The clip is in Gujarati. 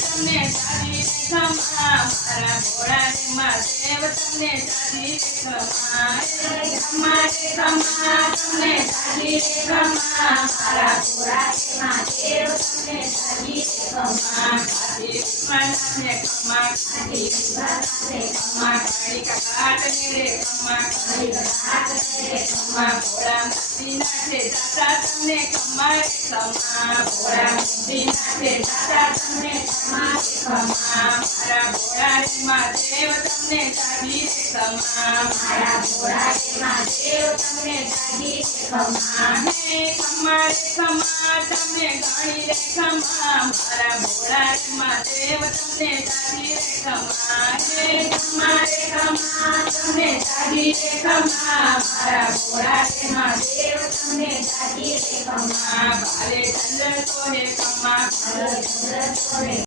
તમને દાદી રે ખમા મારા ભોળા રે મહાદેવ તમને દાદી રે ખમા ખમા રે ખમા તમને દાદી રે ખમા મારા ભોળા રે મહાદેવ તમને દાદી રે ખમા ખાધી વિશ્વનાથને ખમા ખાધી વિશ્વનાથને ખમા કાળિકા ઘાટને રે ખમા કાળિકા ઘાટને રે ખમા ભોળા મુક્તિનાથે દાદા તમને ખમા રે ખમા ભોળા મુક્તિનાથે દાદા તમને ખમા રે ખમા મારા ભોળા રે મહાદેવ તમને દાદી રે ખમા મારા ભોળા રે મહાદેવ તમને દાદી રે ખમા હે ખમા રે ખમા તમને ઘણી રે ખમા મારા ભોળા રે મહાદેવ તમને દાદી રે ખમા હે ખમા રે ખમા તમને દાદી રે ખમા મારા ભોળા રે મહાદેવ તમને દાદી રે ખમા ભાલે ચંદ્ર તો હે ખમા ભાલે ચંદ્ર તો હે